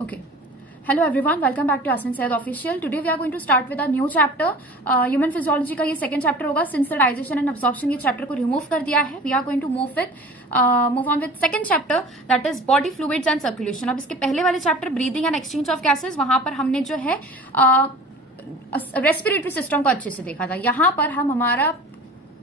Okay. Hello everyone, welcome back to Asin Syed Official. Today we are going to start with a new chapter. Human physiology का ये second chapter होगा. Since the digestion and absorption ये chapter को remove कर दिया है, we are going to move on with second chapter, that is body fluids and circulation. अब इसके पहले वाले chapter breathing and exchange of gases, वहां पर हमने जो है रेस्पिरेटरी सिस्टम को अच्छे से देखा था. यहाँ पर हम हमारा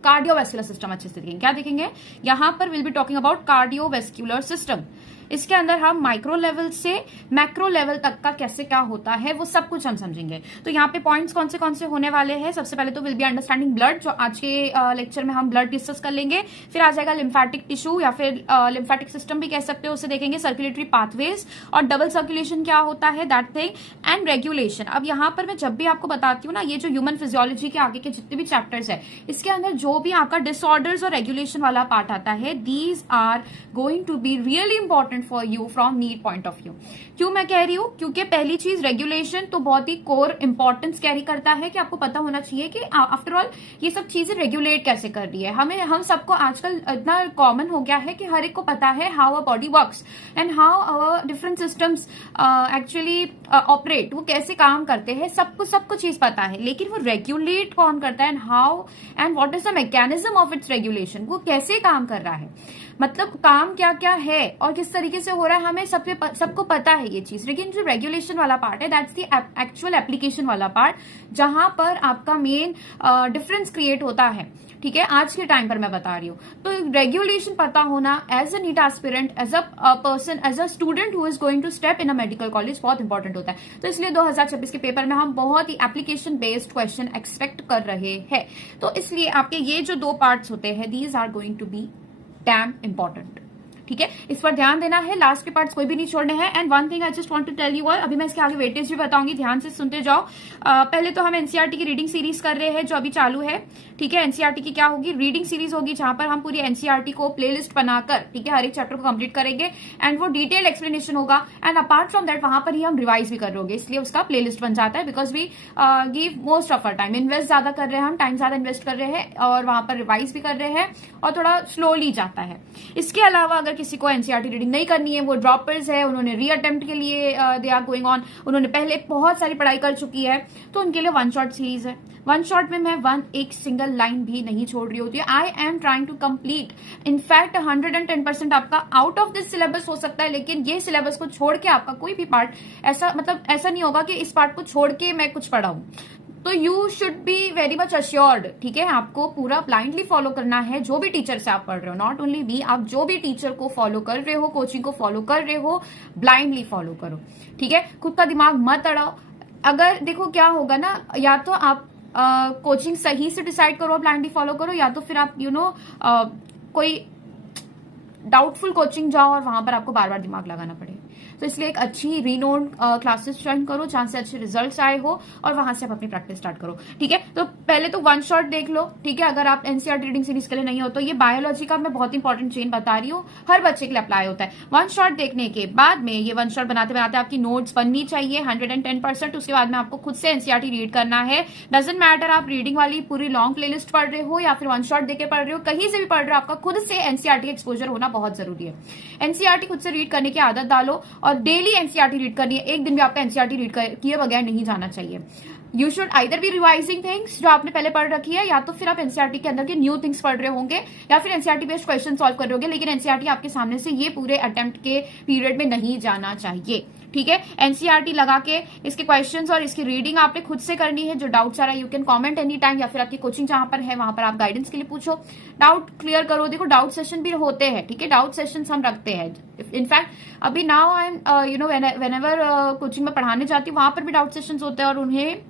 कार्डियोवैस्कुलर सिस्टम अच्छे से देखेंगे. क्या देखेंगे? यहां पर will be talking about cardiovascular system. इसके अंदर हम माइक्रो लेवल से मैक्रो लेवल तक का कैसे क्या होता है वो सब कुछ हम समझेंगे. तो यहाँ पे पॉइंट्स कौन से होने वाले हैं. सबसे पहले तो विल बी अंडरस्टैंडिंग ब्लड, जो आज के लेक्चर में हम ब्लड डिस्कस कर लेंगे. फिर आ जाएगा लिम्फेटिक टिश्यू या फिर लिम्फेटिक सिस्टम भी कह सकते हो, उसे देखेंगे. सर्कुलेटरी पाथवेज और डबल सर्कुलेशन क्या होता है, दैट थिंग, एंड रेगुलेशन. अब यहाँ पर मैं जब भी आपको बताती हूँ ना, ये जो ह्यूमन फिजियोलॉजी के आगे के जितने भी चैप्टर्स है, इसके अंदर जो भी आपका डिसऑर्डर्स और रेगुलेशन वाला पार्ट आता है, these are going to be really important for you from need point of view. क्यों मैं कह रही हूं? क्योंकि पहली चीज रेगुलेशन तो बहुत ही कोर इंपॉर्टेंस कैरी करता है कि आपको पता होना चाहिए कि आफ्टर ऑल ये सब चीजें रेगुलेट कैसे कर रही है. हम सबको आजकल इतना कॉमन हो गया है कि हर एक को पता है how a body works and how our different systems actually operate, वो कैसे काम करते हैं, सबको चीज पता है. लेकिन वो रेगुलेट कौन करता है and how and what is the mechanism of its regulation, वो कैसे काम कर रहा है, मतलब काम क्या क्या है और किस तरीके से हो रहा है, हमें सबको पता है ये चीज. लेकिन जो रेगुलेशन वाला पार्ट है, दैट्स द एक्चुअल एप्लीकेशन वाला पार्ट, जहां पर आपका मेन डिफरेंस क्रिएट होता है. ठीक है, आज के टाइम पर मैं बता रही हूँ. तो रेगुलेशन पता होना as a NEET aspirant, as a person, as a student who is going to step in a medical college बहुत इंपॉर्टेंट होता है. तो इसलिए 2026 के पेपर में हम बहुत ही एप्लीकेशन बेस्ड क्वेश्चन एक्सपेक्ट कर रहे हैं. तो इसलिए आपके ये जो दो पार्ट्स होते हैं, these are going to be damn important. ठीक है, इस पर ध्यान देना है, लास्ट के पार्ट्स कोई भी नहीं छोड़ने हैं. And one thing I just want to tell you all, अभी मैं इसके आगे वेटेज भी बताऊंगी, ध्यान से सुनते जाओ. पहले तो हम एनसीईआरटी की रीडिंग सीरीज कर रहे हैं जो अभी चालू है. ठीक है, एनसीईआरटी की क्या होगी, रीडिंग सीरीज होगी, जहां पर हम पूरी एनसीईआरटी को प्लेलिस्ट बनाकर, ठीक है, हर एक चैप्टर को कंप्लीट करेंगे एंड वो डिटेल एक्सप्लेनेशन होगा. एंड अपार्ट फ्रॉम दैट वहां पर ही हम रिवाइज भी कर रहे होंगे, इसलिए उसका प्लेलिस्ट बन जाता है. Because we give most of our time, invest ज्यादा कर रहे हैं, हम टाइम ज्यादा इन्वेस्ट कर रहे हैं और वहां पर रिवाइज भी कर रहे हैं और थोड़ा स्लोली जाता है. इसके अलावा अगर किसी को एनसीईआरटी रीडिंग नहीं करनी है, वो ड्रॉपर्स है, उन्होंने री अटेम्प्ट के लिए दे आर गोइंग ऑन, उन्होंने पहले बहुत सारी पढ़ाई कर चुकी है, तो उनके लिए वन शॉट सीरीज है. वन शॉट में मैं एक सिंगल लाइन भी नहीं छोड़ रही होती है. I am trying to complete, in fact 110% आपका आउट ऑफ दिस सिलेबस हो सकता है, लेकिन ये सिलेबस को छोड़ के आपका कोई भी पार्ट ऐसा नहीं होगा कि इस पार्ट को छोड़ के मैं कुछ पढ़ाऊं. तो you should be very much assured. ठीक है, आपको पूरा ब्लाइंडली फॉलो करना है जो भी टीचर से आप पढ़ रहे हो, नॉट ओनली मी, आप जो भी टीचर को फॉलो कर रहे हो, कोचिंग को फॉलो कर रहे हो, ब्लाइंडली फॉलो करो. ठीक है, खुद का दिमाग मत अड़ाओ. अगर देखो क्या होगा ना, या तो आप कोचिंग सही से डिसाइड करो, ब्लाइंडली फॉलो करो, या तो फिर आप कोई डाउटफुल कोचिंग जाओ और वहां पर आपको बार बार दिमाग लगाना पड़े. तो इसलिए एक अच्छी रीनोन क्लासेस ज्वाइन करो जहां से अच्छे रिजल्ट्स आए हो और वहां से आप अपनी प्रैक्टिस स्टार्ट करो. ठीक है, तो पहले तो वन शॉट देख लो. ठीक है, अगर आप एनसीईआरटी रीडिंग सीरीज के लिए नहीं हो तो ये बायोलॉजी का मैं बहुत इंपॉर्टेंट चेन बता रही हूँ, हर बच्चे के लिए अप्लाई होता है. वन शॉट देखने के बाद में ये वन शॉट बनाते बनाते आपकी नोट्स बननी चाहिए 110%. उसके बाद में आपको खुद से एनसीईआरटी रीड करना है. डजंट मैटर आप रीडिंग वाली पूरी लॉन्ग प्लेलिस्ट पढ़ रहे हो या फिर वन शॉट देके पढ़ रहे हो, कहीं से भी पढ़ रहे हो, आपका खुद से एनसीईआरटी एक्सपोजर होना बहुत जरूरी है. एनसीईआरटी खुद से रीड करने की आदत डालो और डेली एनसीईआरटी रीड करनी है. एक दिन भी आपको एनसीईआरटी रीड किए बगैर नहीं जाना चाहिए. You should either be revising things जो आपने पहले पढ़ रखी है, या तो फिर आप एनसीईआरटी के अंदर के न्यू थिंग्स पढ़ रहे होंगे, या फिर एनसीईआरटी बेस्ड क्वेश्चन सॉल्व कर रहे होंगे. लेकिन एनसीईआरटी आपके सामने से ये पूरे अटेम्प्ट के पीरियड में नहीं जाना चाहिए. ठीक है, एनसीईआरटी लगा के इसके क्वेश्चंस और इसकी रीडिंग आपने खुद से करनी है. जो डाउट्स आ रहा है you can comment any time, या फिर आपकी कोचिंग जहां पर है वहां पर आप गाइडेंस के लिए पूछो, डाउट क्लियर करो. देखो डाउट सेशन भी होते हैं. ठीक है, डाउट सेशंस हम रखते हैं. इनफैक्ट अभी now I am whenever coaching में पढ़ाने जाती हूँ, वहां पर भी डाउट सेशंस होते हैं और उन्हें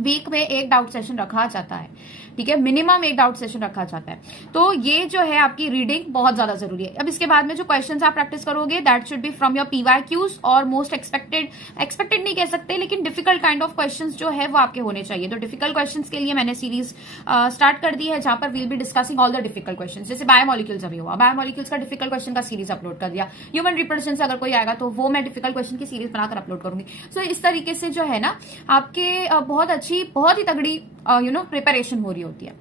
वीक में एक डाउट सेशन रखा जाता है. ठीक है, मिनिमम एक डाउट सेशन रखा जाता है. तो ये जो है आपकी रीडिंग बहुत ज्यादा जरूरी है. अब इसके बाद में जो क्वेश्चंस आप प्रैक्टिस करोगे, that should be from your PYQs और मोस्ट एक्सपेक्टेड नहीं कह सकते, लेकिन डिफिकल्ट काइंड ऑफ क्वेश्चंस जो है वो आपके होने चाहिए. तो डिफिकल्ट क्वेश्चंस के लिए मैंने सीरीज स्टार्ट कर दी है, जहां पर we'll be discussing all the difficult questions. जैसे बायोमोलिक्यूल्स अभी हुआ, बायोमोलिक्यूल्स का डिफिकल्ट क्वेश्चन का सीरीज अपलोड कर दिया. ह्यूमन रिप्रोडक्शन से अगर कोई आएगा तो वो मैं डिफिकल्ट क्वेश्चन की सीरीज बनाकर अपलोड करूंगी. सो इस तरीके से जो है ना आपके बहुत ही तगड़ी प्रिपरेशन हो रही होती है.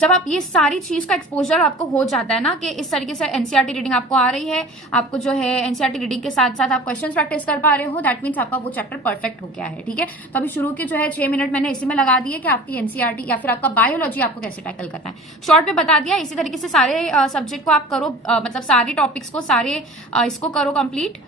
जब आप ये सारी चीज का एक्सपोजर आपको हो जाता है ना कि इस तरीके से एनसीईआरटी रीडिंग आपको आ रही है, आपको जो है एनसीईआरटी रीडिंग के साथ साथ आप क्वेश्चंस प्रैक्टिस कर पा रहे हो, दैट मीन्स आपका वो चैप्टर परफेक्ट हो गया है। ठीक है, तो अभी शुरू के जो है 6 मिनट मैंने इसी में लगा दिए कि आपकी एनसीईआरटी या फिर आपका बायोलॉजी आपको कैसे टैकल करना है, शॉर्ट में बता दिया। इसी तरीके से सारे सब्जेक्ट को आप करो, मतलब सारे टॉपिक्स को, सारे इसको करो कंप्लीट,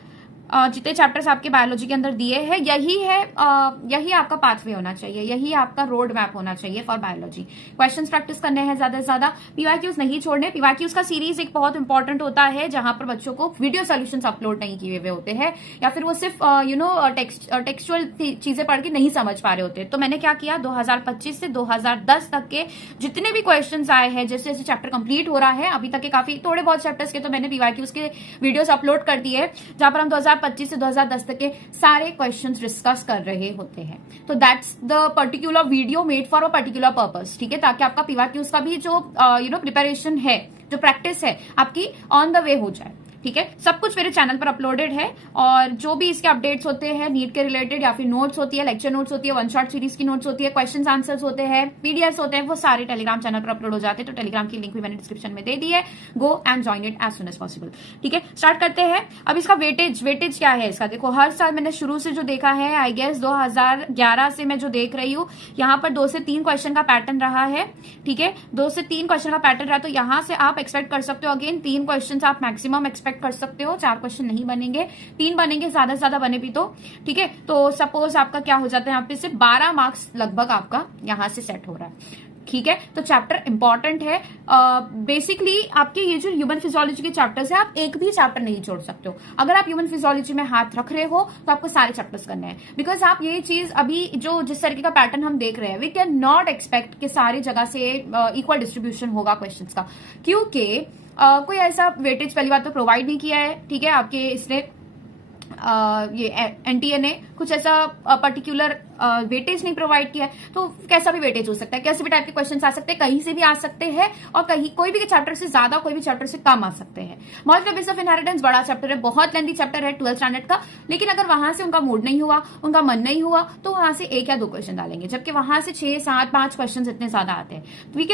जितने चैप्टर्स आपके बायोलॉजी के अंदर दिए हैं। यही आपका पाथवे होना चाहिए, यही आपका रोड मैप होना चाहिए फॉर बायोलॉजी। क्वेश्चंस प्रैक्टिस करने हैं ज्यादा से ज्यादा, पीवाईक्यूज नहीं छोड़ने। पीवाईक्यूज का सीरीज एक बहुत इंपॉर्टेंट होता है जहां पर बच्चों को वीडियो सॉल्यूशंस अपलोड नहीं किए हुए होते हैं, या फिर वो सिर्फ टेक्सचुअल चीजें पढ़ के नहीं समझ पा रहे होते। तो मैंने क्या किया, 2025 से 2010 तक के जितने भी क्वेश्चंस आए हैं, जैसे जैसे चैप्टर कंप्लीट हो रहा है अभी तक के काफी थोड़े बहुत चैप्टर्स के, तो मैंने पीवाईक्यूज के वीडियोस अपलोड कर दिए जहां पर हम 2025 से 2010 तक के सारे क्वेश्चंस डिस्कस कर रहे होते हैं। तो that's the particular video made for a particular purpose. ठीक है, ताकि आपका पीवाईक्यूज का भी जो प्रिपरेशन है, जो प्रैक्टिस है आपकी ऑन द वे हो जाए। ठीक है, सब कुछ मेरे चैनल पर अपलोडेड है, और जो भी इसके अपडेट्स होते हैं नीट के रिलेटेड, या फिर नोट्स होती है, लेक्चर नोट्स होती है, वन शॉट सीरीज की नोट्स होती है, क्वेश्चंस आंसर्स होते हैं, पीडीएफ होते हैं, वो सारे टेलीग्राम चैनल पर अपलोड हो जाते हैं। तो टेलीग्राम की लिंक भी मैंने डिस्क्रिप्शन में दे दी है, go and join it as soon as possible. ठीक है, स्टार्ट करते हैं। अब इसका वेटेज क्या है इसका, देखो हर साल मैंने शुरू से जो देखा है, आई गेस 2011 से मैं जो देख रही हूँ, यहाँ पर 2 से 3 क्वेश्चन का पैटर्न रहा है। ठीक है, 2 से 3 क्वेश्चन का पैटर्न रहा, तो यहाँ से आप एक्सपेक्ट कर सकते हो, अगेन 3 क्वेश्चन आप मैक्सिमम एक्सपेक्ट कर सकते हो, 4 क्वेश्चन नहीं बनेंगे, 3 बनेंगे ज्यादा से ज्यादा बने भी तो। ठीक है, तो सपोज आपका क्या हो जाता है, यहाँ पे सिर्फ 12 मार्क्स लगभग आपका यहाँ से सेट हो रहा है। ठीक है, तो चैप्टर इंपॉर्टेंट है। बेसिकली आपके ये जो ह्यूमन फिजियोलॉजी के चैप्टर्स है, आप एक भी चैप्टर नहीं छोड़ सकते हो। अगर आप ह्यूमन फिजियोलॉजी में हाथ रख रहे हो तो आपको सारे चैप्टर्स करने हैं, बिकॉज आप ये चीज अभी जो जिस तरीके का पैटर्न हम देख रहे हैं, वी कैन नॉट एक्सपेक्ट कि सारी जगह से इक्वल डिस्ट्रीब्यूशन होगा क्वेश्चंस का, क्योंकि कोई ऐसा वेटेज पहली बात तो प्रोवाइड नहीं किया है। ठीक है, आपके इसने ये एनटीए ने कुछ ऐसा पर्टिकुलर वेटेज नहीं प्रोवाइड किया है, तो कैसा भी वेटेज हो सकता है, कैसे भी टाइप के क्वेश्चंस आ सकते हैं, कहीं से भी आ सकते हैं, और कहीं कोई भी चैप्टर से ज्यादा, कोई भी चैप्टर से कम आ सकते हैं। मॉलिक्यूलर बेस ऑफ इनहेरिटेंस बड़ा चैप्टर है, बहुत लेंथी चैप्टर है 12th स्टैंडर्ड का, लेकिन अगर वहां से उनका मूड नहीं हुआ, उनका मन नहीं हुआ, तो वहां से 1 या 2 क्वेश्चन डालेंगे, जबकि वहां से 6, 7, 5 क्वेश्चन इतने ज्यादा आते हैं। We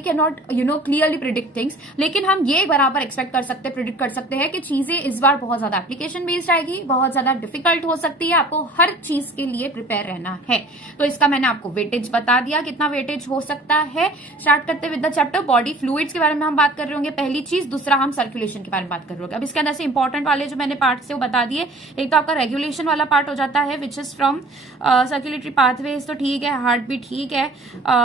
can not clearly predict things, लेकिन हम ये बराबर एक्सपेक्ट कर सकते हैं, प्रिडिक्ट कर सकते हैं कि चीजें इस बार बहुत ज्यादा एप्लीकेशन बेस्ड आएगी, बहुत ज्यादा डिफिकल्ट हो सकती है, आपको हर चीज के लिए प्रिपेयर रहना है। तो इसका मैंने आपको वेटेज बता दिया, कितना वेटेज हो सकता है। स्टार्ट करते with the chapter body fluids के बारे में हम बात कर रहे होंगे, पहली चीज। दूसरा हम सर्कुलेशन के बारे में बात कर रहे होंगे। अब इसके अंदर से इंपॉर्टेंट वाले जो मैंने पार्ट से वो बता दिए, एक तो आपका रेगुलेशन वाला पार्ट हो जाता है, which is from circulatory pathways, तो ठीक है, हार्ट भी ठीक है,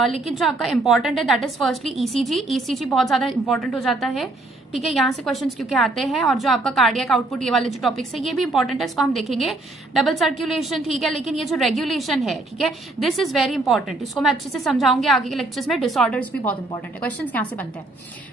लेकिन जो आपका इंपॉर्टेंट है दैट इज फर्स्टली ईसीजी बहुत ज्यादा इंपॉर्टेंट हो जाता है। ठीक है, यहां से क्वेश्चंस क्योंकि आते हैं, और जो आपका कार्डियक आउटपुट, ये वाले जो टॉपिक्स है ये भी इंपॉर्टेंट है, इसको हम देखेंगे। डबल सर्कुलेशन, ठीक है, लेकिन ये जो रेगुलेशन है, ठीक है, दिस इज वेरी इंपॉर्टेंट, इसको मैं अच्छे से समझाऊंगी आगे के लेक्चर्स में। डिसऑर्डर्स भी बहुत इंपॉर्टेंट है, क्वेश्चन यहाँ से बनते हैं।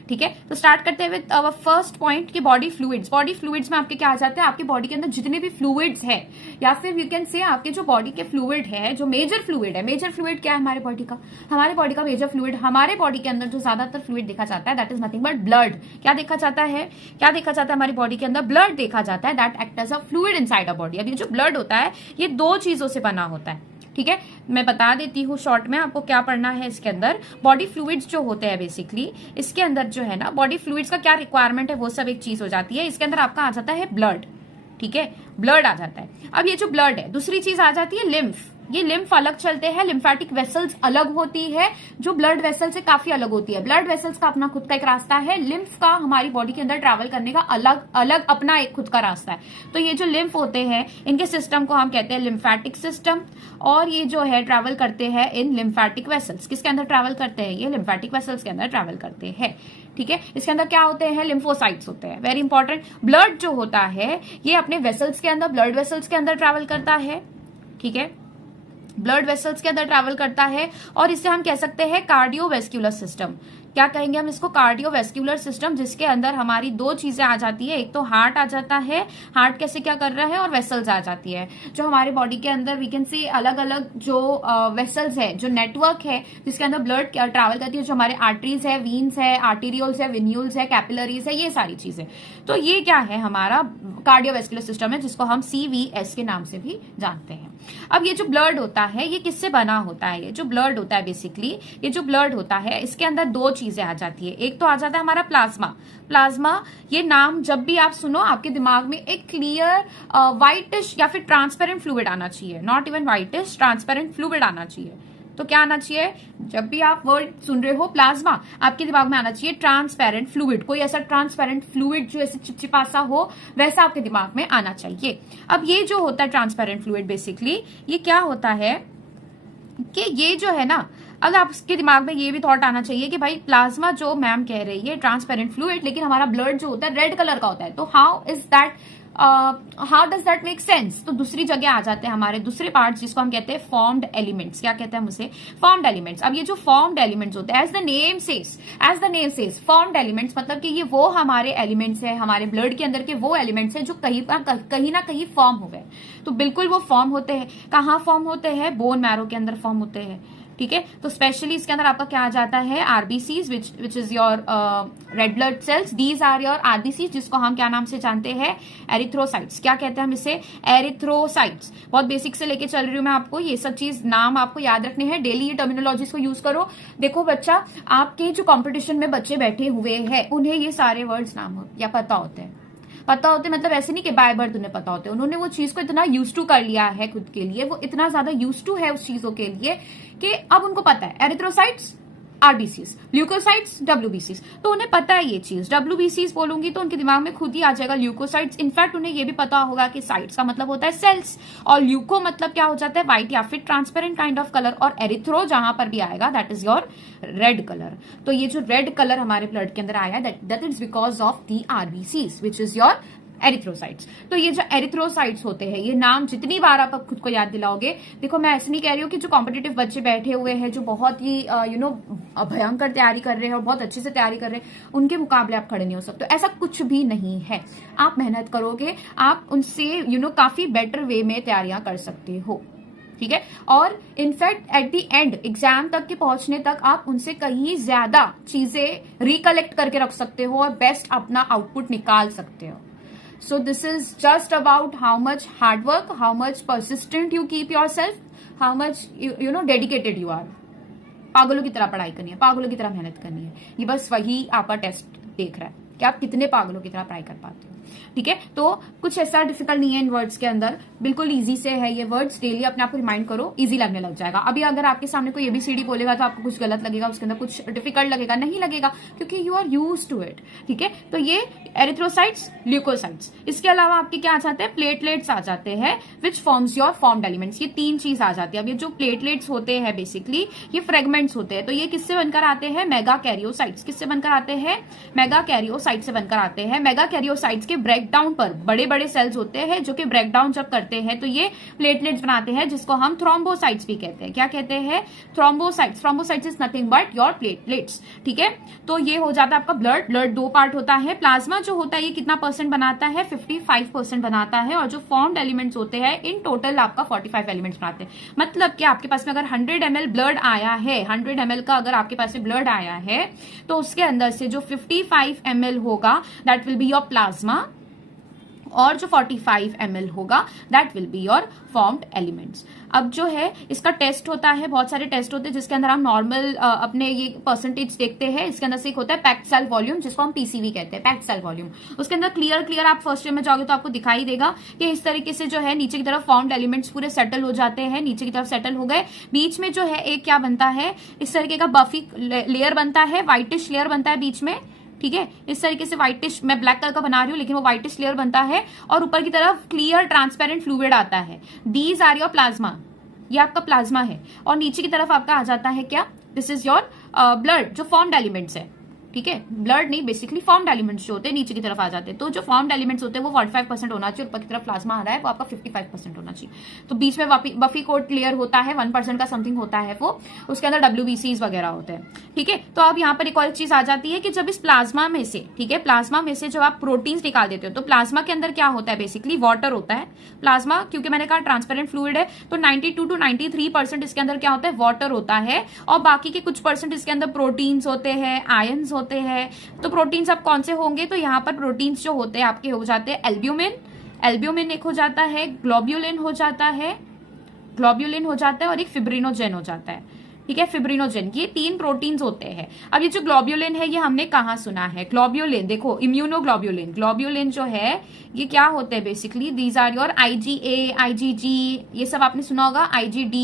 ठीक है, तो स्टार्ट करते हैं विद अवर फर्स्ट पॉइंट कि बॉडी फ्लूइड्स। बॉडी फ्लूइड्स में आपके क्या आ जाते हैं, आपके बॉडी के अंदर जितने भी फ्लूइड्स है, या फिर यू कैन से आपके जो बॉडी के फ्लूइड है, जो मेजर फ्लूइड है। मेजर फ्लूइड क्या है हमारे बॉडी का, हमारे बॉडी का मेजर फ्लूइड, हमारे बॉडी के अंदर जो ज्यादातर फ्लूइड देखा जाता है that is nothing but blood. क्या देखा जाता है, क्या देखा जाता है हमारी बॉडी के अंदर, ब्लड देखा जाता है, that act as a fluid inside a body. अब ये जो ब्लड होता है ये 2 चीजों से बना होता है। ठीक है, मैं बता देती हूँ शॉर्ट में आपको क्या पढ़ना है इसके अंदर। बॉडी फ्लूइड्स जो होते हैं बेसिकली, इसके अंदर जो है ना, बॉडी फ्लूइड्स का क्या रिक्वायरमेंट है वो सब एक चीज हो जाती है। इसके अंदर आपका आ जाता है ब्लड। ठीक है, ब्लड आ जाता है। अब ये जो ब्लड है, दूसरी चीज आ जाती है लिम्फ। ये लिम्फ अलग चलते हैं, लिम्फेटिक वेसल्स अलग होती है, जो ब्लड वेसल से काफी अलग होती है। ब्लड वेसल्स का अपना खुद का एक रास्ता है, लिम्फ का हमारी बॉडी के अंदर ट्रैवल करने का अलग अपना एक खुद का रास्ता है। तो ये जो लिम्फ होते हैं, इनके सिस्टम को हम कहते हैं लिम्फेटिक सिस्टम, और ये जो है ट्रैवल करते हैं इन लिम्फेटिक वेसल्स। किसके अंदर ट्रैवल करते हैं, ये लिम्फेटिक वेसल्स के अंदर ट्रैवल करते हैं। ठीक है, इसके अंदर क्या होते हैं, लिम्फोसाइट्स होते हैं, वेरी इंपॉर्टेंट। ब्लड जो होता है ये अपने वेसल्स के अंदर, ब्लड वेसल्स के अंदर ट्रैवल करता है। ठीक है, ब्लड वेसल्स के अंदर ट्रैवल करता है, और इसे हम कह सकते हैं कार्डियोवेस्क्युलर सिस्टम। क्या कहेंगे हम इसको, कार्डियोवेस्क्युलर सिस्टम, जिसके अंदर हमारी 2 चीजें आ जाती है। एक तो हार्ट आ जाता है, हार्ट कैसे क्या कर रहा है, और वेसल्स आ जाती है। जो हमारे बॉडी के अंदर वी कैन से अलग अलग जो वेसल्स है, जो नेटवर्क है जिसके अंदर ब्लड ट्रैवल करती है, जो हमारे आर्टरीज है, वीन्स है, आर्टीरियोल्स है, विन्यूल्स है, कैपिलरीज है, ये सारी चीजें। तो ये क्या है, हमारा कार्डियोवेस्क्युलर सिस्टम है, जिसको हम CVS के नाम से भी जानते हैं। अब ये जो ब्लड होता है ये किससे बना होता है, ये जो ब्लड होता है बेसिकली, ये जो ब्लड होता है इसके अंदर 2 चीजें आ जाती है। एक तो आ जाता है हमारा प्लाज्मा। प्लाज्मा ये नाम जब भी आप सुनो आपके दिमाग में एक क्लियर व्हाइटिश या फिर ट्रांसपेरेंट फ्लूइड आना चाहिए, not even whitish, transparent fluid आना चाहिए। तो क्या आना चाहिए, जब भी आप वर्ड सुन रहे हो प्लाज्मा, आपके दिमाग में आना चाहिए ट्रांसपेरेंट फ्लूइड। कोई ऐसा ट्रांसपेरेंट फ्लूइड जो ऐसे चिपचिपा सा हो वैसा आपके दिमाग में आना चाहिए। अब ये जो होता है ट्रांसपेरेंट फ्लूइड, बेसिकली ये क्या होता है कि ये जो है ना, अब आपके दिमाग में ये भी थॉट आना चाहिए कि भाई प्लाज्मा जो मैम कह रही है ट्रांसपेरेंट फ्लूइड, लेकिन हमारा ब्लड जो होता है रेड कलर का होता है, तो how does that make sense. तो दूसरी जगह आ जाते हैं हमारे दूसरे पार्ट्स जिसको हम कहते हैं फॉर्म्ड एलिमेंट्स। क्या कहते हैं हम उसे, फॉर्म्ड एलिमेंट्स। अब ये जो फॉर्म्ड एलिमेंट्स होते हैं, as the name says formed elements, मतलब कि ये वो हमारे एलिमेंट्स है, हमारे ब्लड के अंदर के वो एलिमेंट्स है जो कहीं ना कहीं फॉर्म हो गए। तो बिल्कुल वो फॉर्म होते हैं, कहाँ फॉर्म होते हैं, बोन मैरो के अंदर फॉर्म होते हैं। ठीक है, तो स्पेशली इसके अंदर आपका क्या आ जाता है, RBCs which is your red blood cells. These are your RBCs, जिसको हम क्या नाम से जानते हैं, एरिथ्रोसाइट्स। क्या कहते हैं हम इसे, एरिथ्रोसाइट्स। बहुत बेसिक से लेके चल रही हूं मैं आपको, ये सब चीज नाम आपको याद रखने हैं, डेली ये टर्मिनोलॉजीज को यूज करो। देखो बच्चा, आपके जो कॉम्पिटिशन में बच्चे बैठे हुए हैं उन्हें ये सारे वर्ड्स नाम या पता होते हैं, मतलब ऐसे नहीं कि बाय बर्थ उन्हें पता होते, उन्होंने वो चीज को इतना यूज टू कर लिया है खुद के लिए, वो इतना ज्यादा यूज टू है उस चीजों के लिए कि अब उनको पता है एरिथ्रोसाइट्स आरबीसीज, ल्यूकोसाइट्स डब्ल्यूबीसीज, तो उन्हें पता है ये चीज। डब्ल्यूबीसीज बोलूंगी तो उनके दिमाग में खुद ही आ जाएगा ल्यूकोसाइट्स। इनफैक्ट उन्हें ये भी पता होगा कि साइट्स का मतलब होता है सेल्स, और ल्यूको मतलब क्या हो जाता है, व्हाइट या फिर ट्रांसपेरेंट काइंड ऑफ कलर, और एरिथ्रो जहां पर भी आएगा that is your red colour. तो ये जो रेड कलर हमारे ब्लड के अंदर आया है that is because of the RBCs which is your erythrocytes. तो ये जो एरिथ्रोसाइट्स होते हैं, ये नाम जितनी बार आप खुद को याद दिलाओगे, देखो मैं ऐसे नहीं कह रही हूँ कि जो कॉम्पिटिटिव बच्चे बैठे हुए हैं जो बहुत ही भयंकर तैयारी कर रहे हैं और बहुत अच्छे से तैयारी कर रहे हैं, उनके मुकाबले आप खड़े नहीं हो सकते, ऐसा कुछ भी नहीं है। आप मेहनत करोगे, आप उनसे काफी बेटर वे में तैयारियां कर सकते हो। ठीक है, और in fact at the end exam तक के पहुंचने तक आप उनसे कहीं ज्यादा चीजें रिकलेक्ट करके रख सकते हो और बेस्ट अपना आउटपुट निकाल सकते हो। So this is just about how much hard work, how much persistent you keep yourself, how much dedicated you are. पागलों की तरह पढ़ाई करनी है, पागलों की तरह मेहनत करनी है, ये बस वही आपका टेस्ट देख रहा है कि आप कितने पागलों की तरह पढ़ाई कर पाते हो। ठीक है, तो कुछ ऐसा डिफिकल्ट नहीं है इन वर्ड्स के अंदर, बिल्कुल इजी से है ये वर्ड्स। डेली अपने आप को रिमाइंड करो, इजी लगने लग जाएगा। अभी अगर आपके सामने कोई एबीसीडी बोलेगा तो आपको कुछ गलत लगेगा, उसके अंदर कुछ डिफिकल्ट लगेगा, नहीं लगेगा, क्योंकि you are use to it. ठीक है, तो ये एरिथ्रोसाइट्स, ल्यूकोसाइट्स। इसके अलावा आपके क्या आ जाते हैं, प्लेटलेट्स आ जाते हैं which forms your formed elements. ये तीन चीज आ जाती है। अब ये जो प्लेटलेट्स होते हैं बेसिकली ये फ्रेगमेंट्स होते हैं, तो ये किससे बनकर आते हैं, मेगा कैरियोसाइट्स। किससे बनकर आते हैं, मेगा कैरियोसाइट से बनकर आते हैं। मेगा कैरियोसाइट्स के ब्रेकडाउन पर बड़े बड़े सेल्स होते हैं जो कि ब्रेकडाउन जब करते हैं तो ये प्लेटलेट्स बनाते हैं, जिसको हम थ्रोम्बोसाइट्स भी कहते हैं। क्या कहते हैं, thrombocytes. Thrombocytes is nothing but your platelets. ठीक है, तो ये हो जाता है आपका ब्लड दो पार्ट होता है। प्लाज्मा जो होता है ये कितना परसेंट बनाता है, 55% बनाता है, और जो फॉर्म्ड एलिमेंट्स होते हैं इन टोटल आपका 45 एलिमेंट्स बनाते हैं। मतलब कि आपके पास में अगर 100 ml ब्लड आया है, 100 ml का अगर आपके पास में ब्लड आया है, तो उसके अंदर से जो 55 ml होगा that will be your plasma, और जो 45 ml होगा that will be your formed elements. अब जो है इसका टेस्ट होता है, बहुत सारे टेस्ट होते हैं जिसके अंदर हम नॉर्मल अपने ये परसेंटेज देखते हैं। इसके अंदर से एक होता है पैक्ड सेल वॉल्यूम, जिसको हम पीसीवी कहते हैं, पैक्ड सेल वॉल्यूम। उसके अंदर क्लियर आप फर्स्ट ईयर में जाओगे तो आपको दिखाई देगा कि इस तरीके से जो है नीचे की तरफ फॉर्म्ड एलिमेंट्स पूरे सेटल हो जाते हैं, नीचे की तरफ सेटल हो गए। बीच में जो है एक क्या बनता है, इस तरीके का बफी लेयर बनता है, व्हाइटिश लेयर बनता है बीच में। ठीक है, इस तरीके से व्हाइटिश, मैं ब्लैक कलर का बना रही हूँ लेकिन वो व्हाइटिश लेयर बनता है, और ऊपर की तरफ क्लियर ट्रांसपेरेंट फ्लूइड आता है। दीज आर योर प्लाज्मा, ये आपका प्लाज्मा है, और नीचे की तरफ आपका आ जाता है क्या, दिस इज योर ब्लड, जो फॉर्म्ड एलिमेंट्स है। ठीक है, ब्लड नहीं, बेसिकली फॉर्म्ड एलिमेंट्स जो होते हैं नीचे की तरफ आ जाते हैं। तो जो फॉर्म्ड एलिमेंट्स होते हैं वो 45% होना चाहिए, ऊपर की तरफ प्लाज्मा आ रहा है वो आपका 55% होना चाहिए। तो बीच में बफी कोट लेयर होता है, 1% का समथिंग होता है वो, उसके अंदर डब्ल्यूबीसीज वगैरह होते हैं। ठीक है, तो अब यहाँ पर एक और चीज आ जाती है कि जब इस प्लाज्मा में से, ठीक है, प्लाज्मा में से जब आप प्रोटीन्स निकाल देते हो तो प्लाज्मा के अंदर क्या होता है, बेसिकली वाटर होता है। प्लाज्मा क्योंकि मैंने कहा ट्रांसपेरेंट फ्लूइड है, तो 92 to 93% इसके अंदर क्या होता है, वाटर होता है, और बाकी के कुछ परसेंट इसके अंदर प्रोटीन्स होते हैं, आयंस होते हैं। तो प्रोटीन्स अब कौन से होंगे, तो यहाँ पर प्रोटीन्स जो होते हैं आपके हो जाते हैं एल्ब्यूमिन एक हो जाता है, ग्लोब्यूलिन हो जाता है, और एक फिब्रिनोजेन हो जाता है। ठीक है, फिब्रिनोजेन, ये 3 प्रोटीन्स होते हैं। अब ये जो ग्लोब्यूलिन है ये हमने कहाँ सुना है? ग्लोब्यूलिन, देखो इम्यूनोग्लोब्यूलिन, ग्लोब्यूलिन जो है ये क्या होते हैं basically, these are your IgA, IgG, ये सब आपने सुना होगा, IgD,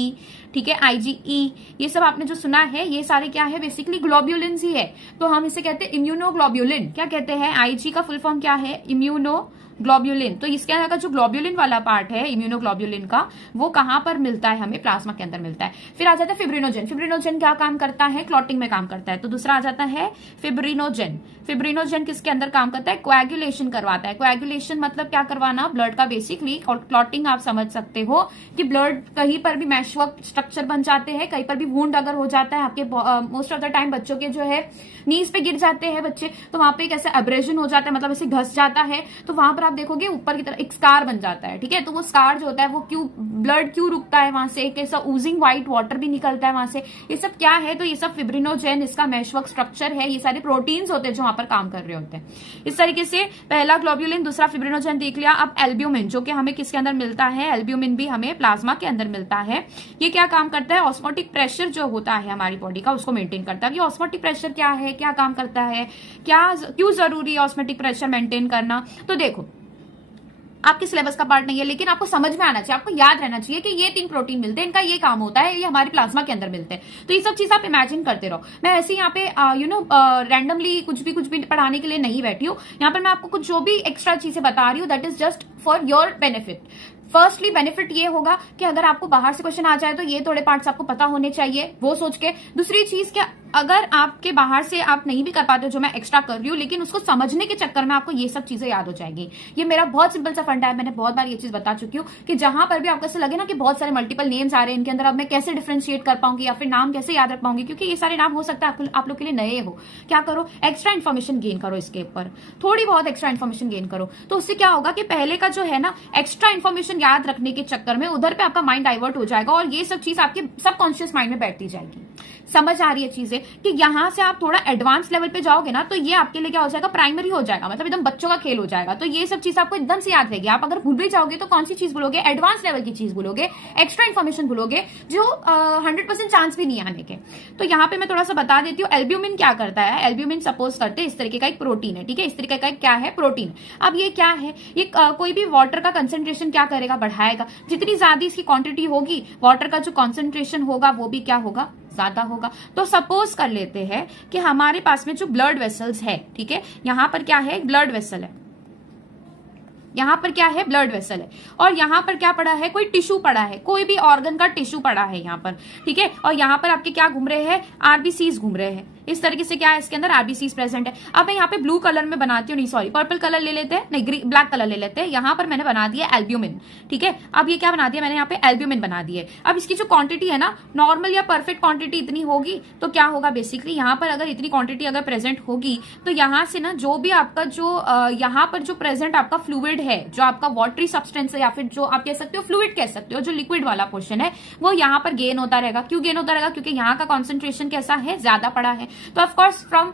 ठीक है, IgE, ये सब आपने जो सुना है ये सारे क्या है बेसिकली ग्लोब्यूलिन ही है। तो हम इसे कहते हैं इम्यूनोग्लोब्यूलिन। क्या कहते हैं? IG का फुल फॉर्म क्या है? इम्यूनोग्लोब्यूलिन। तो इसके अंदर का जो ग्लोब्यूलिन वाला पार्ट है इम्यूनोग्लोब्यूलिन का, वो कहां पर मिलता है? हमें प्लाज्मा के अंदर मिलता है। फिर आ जाता है फिब्रिनोजेन। फिब्रिनोजेन क्या काम करता है? क्लॉटिंग में काम करता है। तो दूसरा आ जाता है फिब्रिनोजेन। फिब्रिनोजेन किसके अंदर काम करता है? कोएगुलेशन करवाता है। कोएगुलेशन मतलब क्या करवाना? ब्लड का बेसिकली। और क्लॉटिंग आप समझ सकते हो कि ब्लड कहीं पर भी मैशवर्क स्ट्रक्चर बन जाते हैं, कहीं पर भी वुंड अगर हो जाता है आपके, मोस्ट ऑफ द टाइम बच्चों के जो है नीज पे गिर जाते हैं बच्चे, तो वहां पे एक ऐसा एब्रेजन हो जाता है, मतलब ऐसे घस जाता है, तो वहां पर आप देखोगे ऊपर की तरफ एक स्कार बन जाता है। ठीक है, तो वो स्कार जो होता है वो क्यों, ब्लड क्यों रुकता है वहां से, एक ऐसा ऊजिंग व्हाइट वाटर भी निकलता है वहां से, ये सब क्या है? तो ये सब फिब्रिनोजेन, इसका मैशवर्क स्ट्रक्चर है, ये सारे प्रोटीन्स होते हैं जो वहां पर काम कर रहे होते हैं। इस तरीके से पहला ग्लोब्यूलिन, दूसरा फिब्रिनोजेन देख लिया। अब एल्ब्यूमिन, जो कि हमें किसके अंदर मिलता है? एल्ब्यूमिन भी हमें प्लाज्मा के अंदर मिलता है। ये क्या काम करता है? ऑस्मोटिक प्रेशर जो होता है हमारी बॉडी का उसको मेंटेन करता है। ये ऑस्मोटिक प्रेशर क्या है, क्या काम करता है, क्या क्यों जरूरी है ऑस्मोटिक प्रेशर मेंटेन करना? तो देखो, आपके सिलेबस का पार्ट नहीं है लेकिन आपको समझ में आना चाहिए, आपको याद रहना चाहिए कि ये 3 प्रोटीन मिलते हैं, इनका ये काम होता है, ये हमारे प्लाज्मा के अंदर मिलते हैं। तो ये सब चीज आप इमेजिन करते रहो। मैं ऐसे यहाँ पे रैंडमली कुछ भी पढ़ाने के लिए नहीं बैठी हूँ। यहाँ पर मैं आपको कुछ जो भी एक्स्ट्रा चीजें बता रही हूँ that is just for your benefit. Firstly benefit ये होगा कि अगर आपको बाहर से क्वेश्चन आ जाए तो ये थोड़े पार्ट्स आपको पता होने चाहिए, वो सोच के। दूसरी चीज क्या, अगर आपके बाहर से आप नहीं भी कर पाते हो जो मैं एक्स्ट्रा कर रही हूँ, लेकिन उसको समझने के चक्कर में आपको ये सब चीजें याद हो जाएगी। ये मेरा बहुत सिंपल सा फंडा है, मैंने बहुत बार ये चीज बता चुकी हूँ कि जहां पर भी आपको ऐसा लगे ना कि बहुत सारे मल्टीपल नेम्स आ रहे हैं इनके अंदर, अब मैं कैसे डिफरेंशिएट कर पाऊंगी या फिर नाम कैसे याद रख पाऊंगी, क्योंकि ये सारे नाम हो सकता है आप लोग के लिए नए हो। क्या करो, एक्स्ट्रा इन्फॉर्मेशन गेन करो, इसके ऊपर थोड़ी बहुत एक्स्ट्रा इन्फॉर्मेशन गेन करो। तो उससे क्या होगा कि पहले का जो है ना एक्स्ट्रा इन्फॉर्मेशन याद रखने के चक्कर में उधर पे आपका माइंड डाइवर्ट हो जाएगा और ये सब चीज आपके सबकॉन्शियस माइंड में बैठती जाएगी। समझ आ रही है चीजें कि यहां से आप थोड़ा एडवांस लेवल पे जाओगे ना तो ये आपके लिए क्या हो जाएगा, प्राइमरी हो जाएगा, मतलब एकदम बच्चों का खेल हो जाएगा। तो ये सब चीज आपको एकदम से याद रहेगी। आप अगर भूल भी जाओगे तो कौन सी चीज भूलोगे, एडवांस लेवल की चीज भूलोगे, एक्स्ट्रा इन्फॉर्मेशन भूलोगे जो 100% चांस भी नहीं आने के। तो यहाँ पे मैं थोड़ा सा बता देती हूँ एल्ब्यूमिन क्या करता है। एल्ब्यूमिन सपोज करते हैं इस तरीके का एक प्रोटीन है, ठीक है, इस तरीके का क्या है, प्रोटीन। अब ये क्या है, ये कोई भी वाटर का कंसेंट्रेशन क्या करेगा, बढ़ाएगा। जितनी ज्यादा इसकी क्वांटिटी होगी, वाटर का जो कॉन्सेंट्रेशन होगा वो भी क्या होगा, ज्यादा होगा। तो सपोज कर लेते हैं कि हमारे पास में जो ब्लड वेसल्स है, ठीक है, यहां पर क्या है, ब्लड वेसल है, यहां पर क्या है, ब्लड वेसल है, और यहां पर क्या पड़ा है, कोई टिश्यू पड़ा है, कोई भी ऑर्गन का टिश्यू पड़ा है यहां पर, ठीक है, और यहां पर आपके क्या घूम रहे हैं, आरबीसीज घूम रहे हैं। इस तरीके से क्या है, इसके अंदर आरबीसीज प्रेजेंट है। अब मैं यहाँ पे ब्लू कलर में बनाती हूँ, नहीं सॉरी पर्पल कलर ले लेते हैं, नहीं ब्लैक कलर ले लेते हैं। यहाँ पर मैंने बना दिया एल्ब्यूमिन, ठीक है। अब ये क्या बना दिया मैंने, यहाँ पे एल्ब्यूमिन बना दिए। अब इसकी जो क्वांटिटी है ना, नॉर्मल या परफेक्ट क्वांटिटी इतनी होगी तो क्या होगा बेसिकली, यहाँ पर अगर इतनी क्वांटिटी अगर प्रेजेंट होगी तो यहाँ से ना जो भी आपका जो यहाँ पर जो प्रेजेंट आपका फ्लूइड है, जो आपका वाटरी सब्सटेंस है या फिर जो आप कह सकते हो फ्लूइड कह सकते हो, जो लिक्विड वाला पोर्शन है वो यहाँ पर गेन होता रहेगा। क्यों गेन होता रहेगा, क्योंकि यहाँ का कॉन्सेंट्रेशन कैसा है, ज्यादा पड़ा है। तो of course from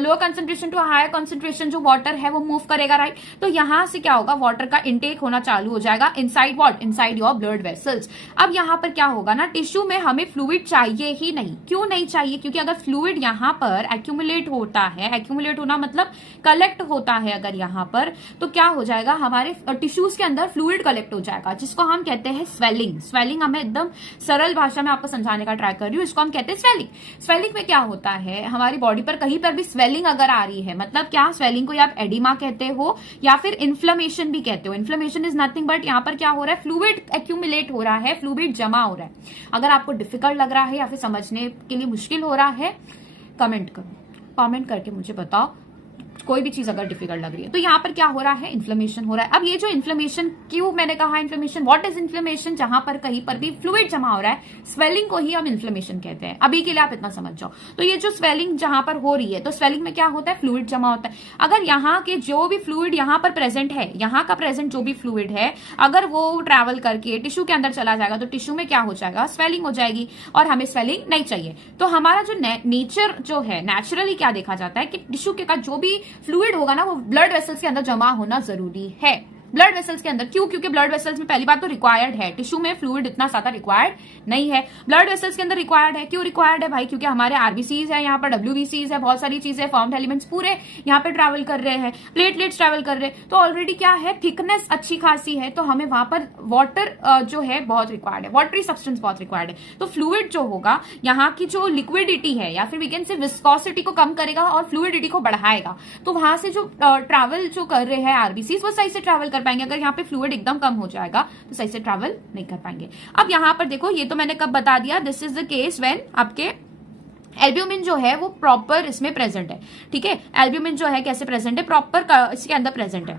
lower concentration to higher concentration जो वाटर है वो मूव करेगा, राइट। तो यहां से क्या होगा, वाटर का इंटेक होना चालू हो जाएगा inside what, inside your blood vessels. अब यहां पर क्या होगा ना, टिश्यू में हमें फ्लूइड चाहिए ही नहीं। क्यों नहीं चाहिए, क्योंकि अगर फ्लूइड यहां पर एक्यूमुलेट होता है, एक्यूमुलेट होना मतलब कलेक्ट होता है अगर यहां पर, तो क्या हो जाएगा, हमारे टिश्यूज के अंदर फ्लूइड कलेक्ट हो जाएगा, जिसको हम कहते हैं स्वेलिंग। स्वेलिंग हमें एकदम सरल भाषा में आपको समझाने का ट्राई कर रही हूँ, इसको हम कहते हैं स्वेलिंग। स्वेलिंग में क्या होता है, हमारी बॉडी पर कहीं पर भी स्वेलिंग अगर आ रही है, मतलब क्या, स्वेलिंग को या आप एडिमा कहते हो या फिर इन्फ्लेमेशन भी कहते हो। इन्फ्लेमेशन इज नथिंग बट यहाँ पर क्या हो रहा है, फ्लूइड एक्यूमुलेट हो रहा है, फ्लूइड जमा हो रहा है। अगर आपको डिफिकल्ट लग रहा है या फिर समझने के लिए मुश्किल हो रहा है, कमेंट करो, कमेंट करके मुझे बताओ कोई भी चीज अगर डिफिकल्ट लग रही है। तो यहाँ पर क्या हो रहा है, इन्फ्लेमेशन हो रहा है। अब ये जो इन्फ्लेमेशन, क्यों मैंने कहा इन्फ्लेमेशन, व्हाट इज इन्फ्लेमेशन, जहां पर कहीं पर भी फ्लूइड जमा हो रहा है, स्वेलिंग को ही हम इन्फ्लेमेशन कहते हैं। अभी के लिए आप इतना समझ जाओ। तो ये जो स्वेलिंग जहां पर हो रही है, तो स्वेलिंग में क्या होता है, फ्लूइड जमा होता है। अगर यहाँ के जो भी फ्लूइड यहाँ पर प्रेजेंट है, यहाँ का प्रेजेंट जो भी फ्लूइड है, अगर वो ट्रेवल करके टिश्यू के अंदर चला जाएगा तो टिश्यू में क्या हो जाएगा, स्वेलिंग हो जाएगी, और हमें स्वेलिंग नहीं चाहिए। तो हमारा जो नेचर जो है, नेचुरली क्या देखा जाता है कि टिश्यू के का जो भी फ्लूइड होगा ना वो ब्लड वेसल्स के अंदर जमा होना जरूरी है। ब्लड वेसल्स के अंदर। क्यों? क्योंकि ब्लड वेसल्स में पहली बात तो रिक्वायर्ड है, टिश्यू में फ्लूइड इतना ज्यादा रिक्वायर्ड नहीं है, ब्लड वेसल्स के अंदर रिक्वायर्ड है। क्यों रिक्वायर्ड है भाई? क्योंकि हमारे आरबीसीज है, यहाँ पर डब्ल्यूबीसीज है, बहुत सारी चीजें, फॉर्म्ड एलिमेंट्स पूरे यहाँ पे ट्रैवल कर रहे हैं, प्लेटलेट्स ट्रैवल कर रहे हैं, तो ऑलरेडी क्या है, थिकनेस अच्छी खासी है, तो हमें वहां पर वाटर जो है बहुत रिक्वायर्ड है, वाटरी सब्सटेंस बहुत रिक्वायर्ड है। तो फ्लूइड जो होगा, यहाँ की जो लिक्विडिटी है या फिर वी कैन से विस्कोसिटी को कम करेगा और फ्लूइडिटी को बढ़ाएगा। तो वहां से जो ट्रैवल जो कर रहे हैं आरबीसी वो सही से ट्रैवल कर पाएंगे। अगर यहाँ पे फ्लूइड एकदम कम हो जाएगा तो सही से ट्रैवल नहीं कर पाएंगे। अब यहाँ पर देखो, ये तो मैंने कब बता दिया, this is the case when आपके एल्ब्यूमिन जो है वो प्रॉपर इसमें प्रेजेंट है। ठीक है, एल्ब्यूमिन जो है कैसे प्रेजेंट है, प्रॉपर इसके अंदर प्रेजेंट है,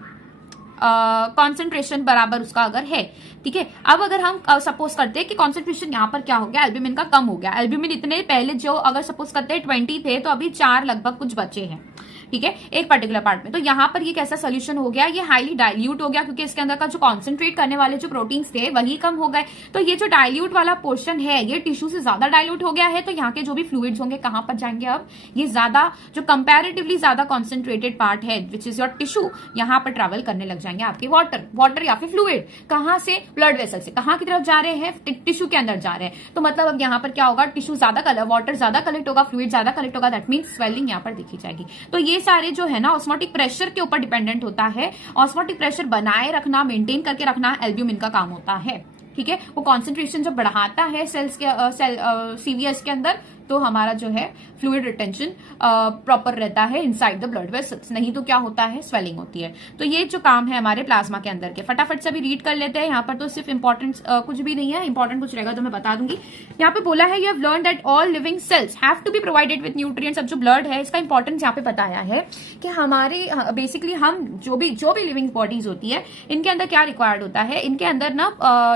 कॉन्सेंट्रेशन बराबर उसका अगर है। ठीक है, अब अगर हम सपोज करते हैं कि कॉन्सेंट्रेशन यहाँ पर क्या हो गया, एल्ब्यूमिन का कम हो गया, एल्ब्यूमिन इतने पहले जो अगर सपोज करते हैं 20 थे तो अभी 4 लगभग कुछ बचे हैं। ठीक है, एक पर्टिकुलर पार्ट में, तो यहाँ पर ये कैसा सोल्यूशन हो गया, ये हाईली डाइल्यूट हो गया, क्योंकि इसके अंदर का जो कॉन्सेंट्रेट करने वाले जो प्रोटीन्स थे वही कम हो गए। तो ये जो डाइल्यूट वाला पोर्शन है ये टिश्यू से ज्यादा डाइल्यूट हो गया है, तो यहाँ के जो भी फ्लूइड्स होंगे कहां पर जाएंगे, अब ये ज्यादा जो कंपैरेटिवली ज्यादा कॉन्सेंट्रेटेड पार्ट है विच इज योर टिश्यू, यहाँ पर ट्रेवल करने लग जाएंगे आपके वाटर या फिर फ्लूइड। कहां से? ब्लड वेसल से। कहां की तरफ जा रहे हैं? टिश्यू के अंदर जा रहे हैं। तो मतलब अब यहाँ पर क्या होगा, टिश्यू ज्यादा वाटर ज्यादा कलेक्ट होगा, फ्लूइड ज्यादा कलेक्ट होगा, दैट मीन्स स्वेलिंग यहाँ पर दिखी जाएगी। तो ये सारे जो है ना ऑस्मोटिक प्रेशर के ऊपर डिपेंडेंट होता है। ऑस्मोटिक प्रेशर बनाए रखना, मेंटेन करके रखना एल्ब्यूमिन का काम होता है। ठीक है, वो कॉन्सेंट्रेशन जब बढ़ाता है सेल्स के सीवीएस के अंदर, तो हमारा जो है फ्लूइड रिटेंशन प्रॉपर रहता है इनसाइड द ब्लड वेसल्स, नहीं तो क्या होता है, स्वेलिंग होती है। तो ये जो काम है हमारे प्लाज्मा के अंदर के, फटाफट से भी रीड कर लेते हैं। यहाँ पर तो सिर्फ इंपॉर्टेंट कुछ भी नहीं है, इंपॉर्टेंट कुछ रहेगा तो मैं बता दूंगी। यहाँ पे बोला है, you have learn that all living cells have to be provided with nutrients. अब जो ब्लड है इसका इंपॉर्टेंस यहाँ पे बताया है कि हमारे बेसिकली हम जो भी लिविंग बॉडीज होती है इनके अंदर क्या रिक्वायर्ड होता है, इनके अंदर ना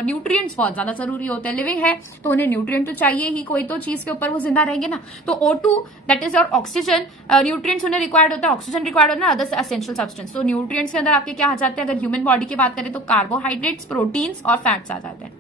न्यूट्रिएंट्स बहुत ज्यादा जरूरी होते हैं। लिविंग है तो उन्हें न्यूट्रिएंट तो चाहिए ही, कोई तो चीज के ऊपर वो जिंदा रहेंगे ना। तो O2 that is your oxygen, nutrients उन्हें रिक्वायर्ड होता है, ऑक्सीजन रिक्वायर्ड होता है, अदर एसेंशियल सब्सटेंस। तो न्यूट्रिएंट्स के अंदर आपके क्या आ जाते हैं, अगर ह्यूमन बॉडी की बात करें तो कार्बोहाइड्रेट्स, प्रोटीन्स और फैट्स आ जाते हैं।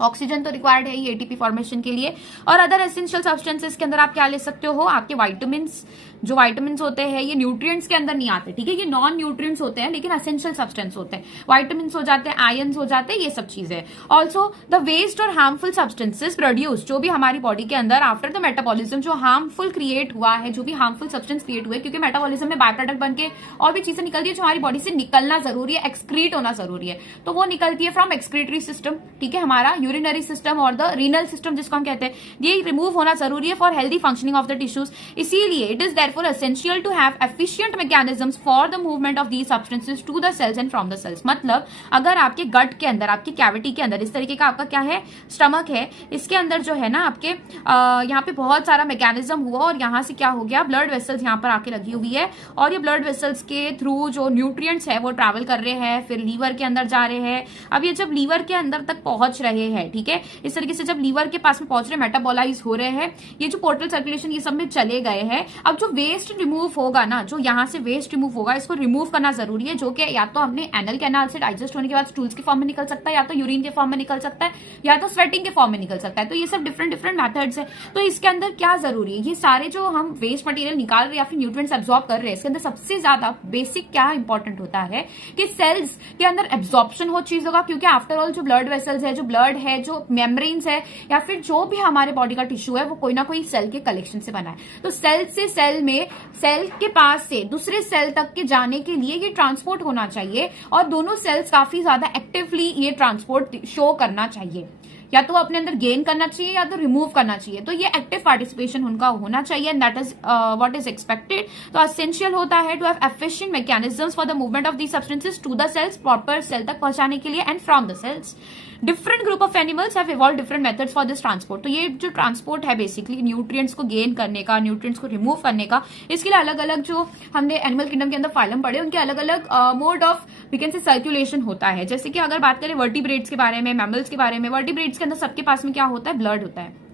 ऑक्सीजन तो रिक्वायर्ड है ही एटीपी फॉर्मेशन के लिए, और अदर एसेंशियल सब्सटेंसेस के अंदर आप क्या ले सकते हो, आपके वाइटामिन्स, जो वाइटामिन्स होते हैं ये न्यूट्रिएंट्स के अंदर नहीं आते। ठीक है, ये नॉन न्यूट्रिएंट्स होते हैं लेकिन एसेंशियल सब्सटेंस होते हैं, वाइटामिन्स हो जाते हैं, आयंस हो जाते हैं, ये सब चीजें। ऑल्सो द वेस्ट और हार्मफुल सब्सटेंसेस प्रोड्यूस, जो भी हमारी बॉडी के अंदर आफ्टर द मेटाबॉलिज्म जो हार्मफुल क्रिएट हुआ है, जो भी हार्मफुल सब्सटेंस क्रिएट हुए, क्योंकि मेटाबॉलिज्म में बाय प्रोडक्ट बन के और भी चीजें निकलती है जो हमारी बॉडी से निकलना जरूरी है, एक्सक्रीट होना जरूरी है, तो वो निकलती है फ्रॉम एक्सक्रीटरी सिस्टम। ठीक है, हमारा यूरिनरी सिस्टम और द रीनल सिस्टम जिसको हम कहते हैं, ये रिमूव होना जरूरी है for healthy functioning of the tissues. इसीलिए it is therefore essential to have efficient mechanisms for the movement of these substances to the cells and from the cells. मतलब अगर आपके गट के अंदर, आपकी कैविटी के अंदर इस तरीके का आपका क्या है, स्टमक है, इसके अंदर जो है ना आपके यहाँ पे बहुत सारा मैकेनिज्म हुआ और यहाँ से क्या हो गया, ब्लड वेसल्स यहाँ पर आके लगी हुई है और ये ब्लड वेसल्स के थ्रू जो न्यूट्रिएंट्स है वो ट्रैवल कर रहे हैं, फिर लीवर के अंदर जा रहे हैं। अब ये जब लीवर के अंदर तक पहुंच रहे हैं, ठीक है, इस तरीके से जब लीवर के पास में पहुंच रहे, मेटाबोलाइज हो रहे हैं, ये जो पोर्टल सर्कुलेशन ये सब में चले गए हैं। अब जो वेस्ट रिमूव होगा ना, जो यहाँ से वेस्ट रिमूव होगा, इसको रिमूव करना जरूरी है, जो कि या तो हमने एनल कैनाल से डाइजेस्ट होने के बाद स्टूल्स के फॉर्म में निकल सकता है, या तो यूरिन के फॉर्म में निकल सकता है, या तो स्वेटिंग के फॉर्म में निकल सकता है। तो ये सब डिफरेंट डिफरेंट मेथड्स है। तो इसके अंदर क्या जरूरी है, ये सारे जो हम वेस्ट मटेरियल निकाल रहे हैं या फिर न्यूट्रिएंट्स एब्जॉर्ब कर रहे हैं, इसके अंदर सबसे ज्यादा बेसिक क्या इंपॉर्टेंट होता है कि सेल्स के अंदर एब्जॉर्प्शन हो चीज होगा, क्योंकि आफ्टर ऑल जो ब्लड वेसल्स है, जो ब्लड है, जो मेम्ब्रेन्स है, या फिर जो भी हमारे बॉडी का टिश्यू है, वो कोई ना कोई सेल के कलेक्शन से बना है। तो सेल से सेल में, सेल के पास से दूसरे सेल तक के जाने के लिए ये ट्रांसपोर्ट होना चाहिए और दोनों सेल्स काफी ज्यादा एक्टिवली ये ट्रांसपोर्ट शो करना चाहिए, या तो अपने अंदर गेन करना चाहिए या तो रिमूव करना चाहिए। तो ये एक्टिव पार्टिसिपेशन उनका होना चाहिए, and that is what is expected. तो एसेंशियल होता है to have efficient mechanisms for the movement of these substances to the cells, proper cell तक पहुंचाने के लिए and from the cells. Different group of animals have evolved different methods for this transport. तो ये जो transport है basically nutrients को gain करने का, न्यूट्रिएंट्स को रिमूव करने का, इसके लिए अलग अलग जो हमने एनिमल किंगडम के अंदर फाइलम पढ़े, उनके अलग अलग mode of we can say circulation होता है। जैसे कि अगर बात करें वर्टिब्रेट्स के बारे में, मैमल्स के बारे में, वर्टिब्रेट्स के अंदर सबके पास में क्या होता है, ब्लड होता है।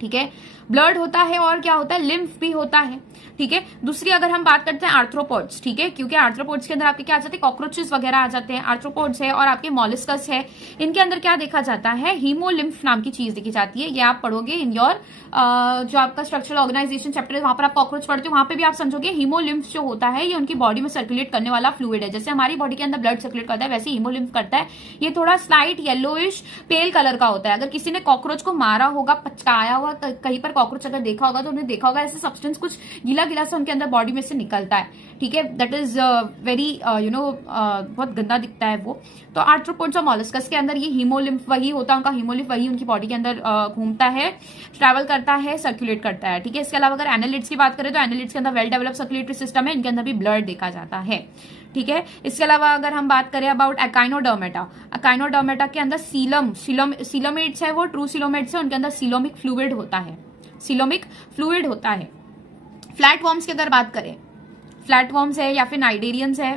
ठीक है, ब्लड होता है और क्या होता है, लिम्फ भी होता है। ठीक है, दूसरी अगर हम बात करते हैं आर्थ्रोपोड्स, ठीक है, क्योंकि आर्थ्रोपोड्स के अंदर आपके क्या आ जाते हैं, कॉकरोचेस वगैरह आ जाते हैं, आर्थ्रोपोड्स है और आपके मॉलिस्कस है, इनके अंदर क्या देखा जाता है, हीमोलिम्फ नाम की चीज देखी जाती है। ये आप पढ़ोगे इन योर जो आपका स्ट्रक्चरल ऑर्गेनाइजेशन चैप्टर है, वहां पर आप कॉकरोच पढ़ते हो, वहां पे भी आप समझोगे हीमोलिम्फ जो होता है ये उनकी बॉडी में सर्कुलेट करने वाला फ्लूइड है। जैसे हमारी बॉडी के अंदर ब्लड सर्कुलेट करता है वैसे हीमोलिम्फ करता है। ये थोड़ा स्लाइट येलोइश पेल कलर का होता है। अगर किसी ने कॉकरोच को मारा होगा, पचकाया हुआ कहीं पर कॉकरोच अगर देखा होगा तो उन्हें देखा होगा ऐसे सब्सटेंस कुछ गीला गीला से उनके अंदर बॉडी में से निकलता है। ठीक है, दैट इज वेरी बहुत गंदा दिखता है वो। तो आर्थ्रोपोड्स और मॉलस्कस के अंदर ये हीमोलिम्फ वही होता है, उनका हीमोलिम्फ वही उनकी बॉडी के अंदर घूमता है, ट्रैवल करता है, सर्कुलेट करता है। ठीक है, इसके अलावा अगर एनालिड्स की बात करें तो एनालिड्स के अंदर वेल डेवलप सर्कुलेटरी सिस्टम है, इनके अंदर भी ब्लड देखा जाता है। ठीक है, इसके अलावा अगर हम बात करें अबाउट एकाइनोडर्मेटा, एकाइनोडर्मेटा के अंदर सीलोमेट्स है, वो ट्रू सीलोमेट्स है, उनके अंदर सीलोमिक फ्लूइड होता है, सीलोमिक फ्लूइड होता है। फ्लैट वॉर्म्स की अगर बात करें, फ्लैट वॉर्म्स है या फिर नाइडेरियंस है,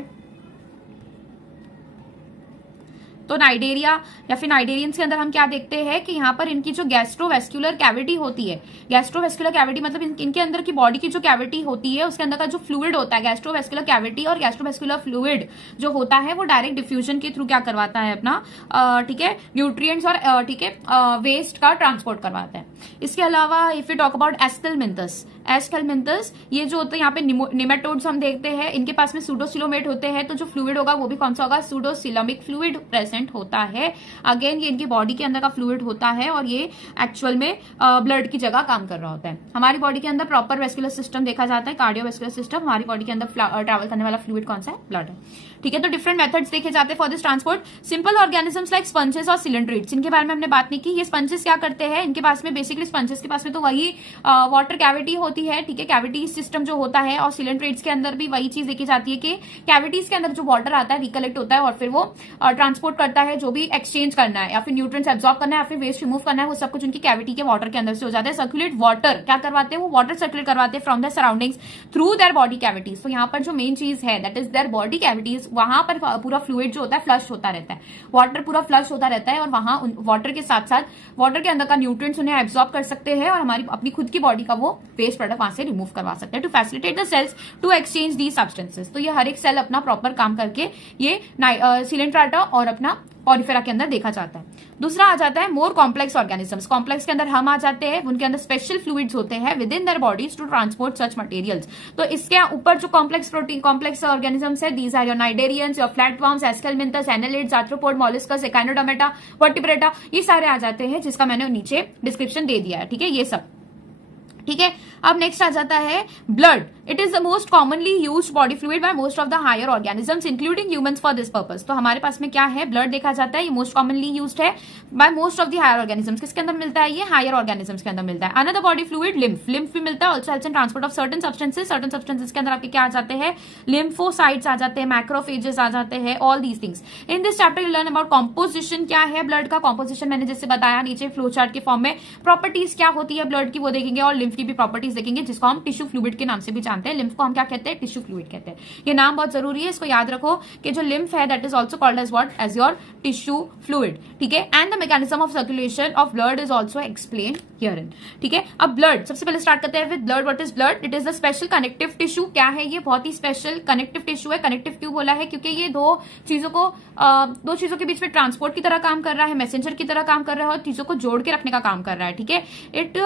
तो नाइडेरिया या फिर नाइडेरियंस के अंदर हम क्या देखते हैं कि यहाँ पर इनकी जो गैस्ट्रोवेस्कुलर कैविटी होती है, गैस्ट्रोवेस्कुलर कैविटी मतलब इनके अंदर की बॉडी की जो कैविटी होती है उसके अंदर का जो फ्लूइड होता है, गैस्ट्रोवेस्कुलर कैविटी और गैस्ट्रोवेस्कुलर फ्लूइड जो होता है वो डायरेक्ट डिफ्यूजन के थ्रू क्या करवाता है अपना, ठीक है, न्यूट्रिएंट्स और ठीक है वेस्ट का ट्रांसपोर्ट करवाता है। इसके अलावा if you talk about Aschelminthes, Aschelminthes ये जो होते हैं यहाँ पे निमेटोड्स हम देखते हैं, इनके पास में सूडोसिलोमेट होते हैं, तो जो फ्लूइड होगा वो भी कौन सा होगा, सूडोसिलोमिक फ्लूइड प्रेजेंट होता है। अगेन ये इनकी बॉडी के अंदर का फ्लूइड होता है और ये एक्चुअल में ब्लड की जगह काम कर रहा होता है। हमारी बॉडी के अंदर प्रॉपर वेस्कुलर सिस्टम देखा जाता है, कार्डियोवेस्कुलर सिस्टम, हमारी बॉडी के अंदर ट्रैवल करने वाला फ्लूइड कौन सा है, ब्लड है। ठीक है, तो डिफरेंट मेथड्स देखे जाते हैं for this transport. Simple organisms like sponges और सिलेंड्रेट्स, इनके बारे में हमने बात नहीं की। ये स्पंजेस क्या करते हैं, इनके पास में बेसिकली स्पंजेस के पास में तो वही वाटर कैविटी होती है, ठीक है, कैविटी सिस्टम जो होता है, और सिलेंड्रेट्स के अंदर भी वही चीज देखी जाती है कि कैविटीज के अंदर जो वाटर आता है रिकलेक्ट होता है और फिर वो ट्रांसपोर्ट करता है, जो भी एक्सचेंज करना है या फिर न्यूट्रिएंट्स एब्जॉर्ब करना है या फिर वेस्ट रिमूव करना है, वो सब कुछ उनकी कैविटी के वाटर के अंदर से हो जाता है। सर्कुलेट वाटर क्या करवाते हैं, वो वाटर सर्कुलेट करवाते हैं from the surroundings through their body cavities. तो यहाँ पर जो मेन चीज है that is their body cavities, वहां पर पूरा फ्लूइड जो होता है फ्लश होता रहता है, वाटर पूरा फ्लश होता रहता है और वहां वाटर के साथ साथ वाटर के अंदर का न्यूट्रिएंट्स उन्हें एब्जॉर्ब कर सकते हैं और हमारी अपनी खुद की बॉडी का वो वेस्ट प्रोडक्ट वहां से रिमूव करवा सकते हैं to facilitate the cells to exchange the substances. तो ये हर एक सेल अपना प्रॉपर काम करके ये सिलेंट्राटा और अपना पॉलीफेरा के अंदर देखा जाता है। दूसरा आ जाता है मोर कॉम्प्लेक्स ऑर्गेनिजम्स। कॉम्प्लेक्स के अंदर हम आ जाते हैं, उनके अंदर स्पेशल फ्लूइड्स होते हैं with in their bodies to transport such materials. तो इसके ऊपर जो कॉम्प्लेक्स ऑर्गेनिजम्स है, these are your cnidarians, your flatworms, aschelminthes, annelids, arthropod, molluscs, echinodermata, vertebrata, ये सारे आ जाते हैं जिसका मैंने नीचे डिस्क्रिप्शन दे दिया है। ठीक है, ये सब ठीक है। अब नेक्स्ट आ जाता है blood. It is the most commonly used body fluid by most of the higher organisms including humans for this purpose. तो हमारे पास में क्या है, ब्लड देखा जाता है, ये मोस्ट कॉमनली यूज्ड है by most of the higher organisms. किसके अंदर मिलता है, ये हायर ऑर्गेनिजम्स के अंदर मिलता है। Another body fluid lymph, lymph भी मिलता है, also helps in transport of certain substances. Certain substances के अंदर आपके क्या आ जाते हैं, लिम्फोसाइट्स आ जाते हैं, मैक्रोफेजेस आ जाते हैं, all these things. In this chapter you learn about composition, क्या है ब्लड का कॉम्पोजिशन, मैंने जैसे बताया नीचे फ्लो चार्ट के फॉर्म में। प्रॉपर्टीज क्या होती है ब्लड की वो देखेंगे और लिम्फ की भी प्रॉपर्टीज देखेंगे, जिसको हम टिश्यू फ्लूइड के नाम से भी जानते हैं। लिम्फ को हम क्या कहते हैं, टिश्यू फ्लूइड कहते हैं। ये नाम बहुत जरूरी है, इसको याद रखो कि जो लिम्फ है that is also called as what, as your tissue fluid. ठीक है, and the mechanism of circulation of blood is also explain herein. ठीक है, अब ब्लड सबसे पहले स्टार्ट करते हैं with blood. What is blood, it is the special connective tissue. क्या है ये, बहुत ही स्पेशल कनेक्टिव टिश्यू है। कनेक्टिव क्यों बोला है, क्योंकि ये दो चीजों के बीच में ट्रांसपोर्ट की तरह काम कर रहा है, मैसेंजर की तरह काम कर रहा है और चीजों को जोड़ के रखने का काम कर रहा है। ठीक है, it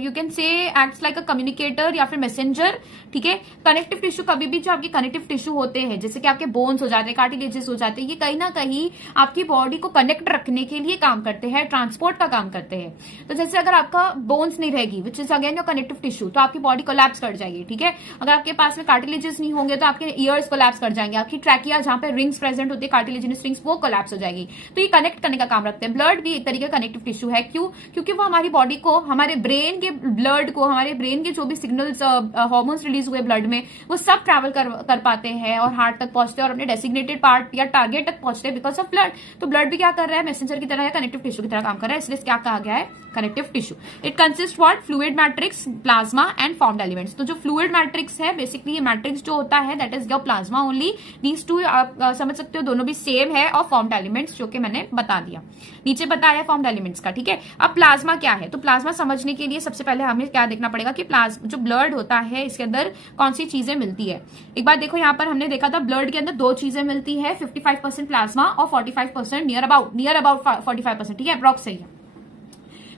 you can say acts like a communicator या फिर मैसेंजर। ठीक है, कनेक्टिव टिश्यू कभी भी जो आपके कनेक्टिव टिश्यू होते हैं, जैसे कि आपके बोन्स हो जाते हैं, कार्टिलेजेस हो जाते हैं, ये कहीं ना कहीं आपकी बॉडी को कनेक्ट रखने के लिए काम करते हैं, ट्रांसपोर्ट का काम करते हैं। तो जैसे अगर आपका बोन्स नहीं रहेगी which is again your connective tissue, तो आपकी बॉडी कोलैप्स कर जाएगी। ठीक है, अगर आपके पास में कार्टिलेजेस नहीं होंगे तो आपके ईयर्स कोलैप्स कर जाएंगे, आपकी ट्रैकिया जहां पे रिंग्स प्रेजेंट होती है, कार्टिलेजिनस रिंग्स, वो कोलैप्स हो जाएगी। तो ये कनेक्ट करने का काम रखते हैं। ब्लड भी एक तरीके का कनेक्टिव टिश्यू है। क्यों, क्योंकि वो हमारी बॉडी को, हमारे ब्रेन के ब्लड ब्लड को, हमारे ब्रेन के जो भी सिग्नल्स, हार्मोन्स रिलीज हुए ब्लड में, वो सब ट्रैवल कर पाते हैं और हार्ट तक पहुंचते हैं और अपने डेसिग्नेटेड पार्ट या टारगेट तक पहुंचते हैं बिकॉज ऑफ ब्लड। तो ब्लड भी क्या कर रहा है, मैसेंजर की तरह या कनेक्टिव टिश्यू की तरह काम कर रहा है, इसलिए क्या कहा गया है, connective tissue. It consist what, fluid matrix, plasma and formed elements. तो जो फ्लूइड मैट्रिक्स है, बेसिकली ये मैट्रिक्स जो होता है that is your plasma only. These two आप समझ सकते हो दोनों भी सेम है, और फॉर्म्ड एलिमेंट्स जो कि मैंने बता दिया, नीचे बताया फॉर्म्ड एलिमेंट्स का, ठीक है। अब प्लाज्मा क्या है, तो प्लाज्मा समझने के लिए सबसे पहले हमें क्या देखना पड़ेगा कि जो ब्लड होता है इसके अंदर कौन सी चीजें मिलती है। एक बार देखो, यहाँ पर हमने देखा था ब्लड के अंदर दो चीजें मिलती है, 55% प्लाज्मा और 45% नियर अबाउट 45%, ठीक है, अप्रॉक्स सही है।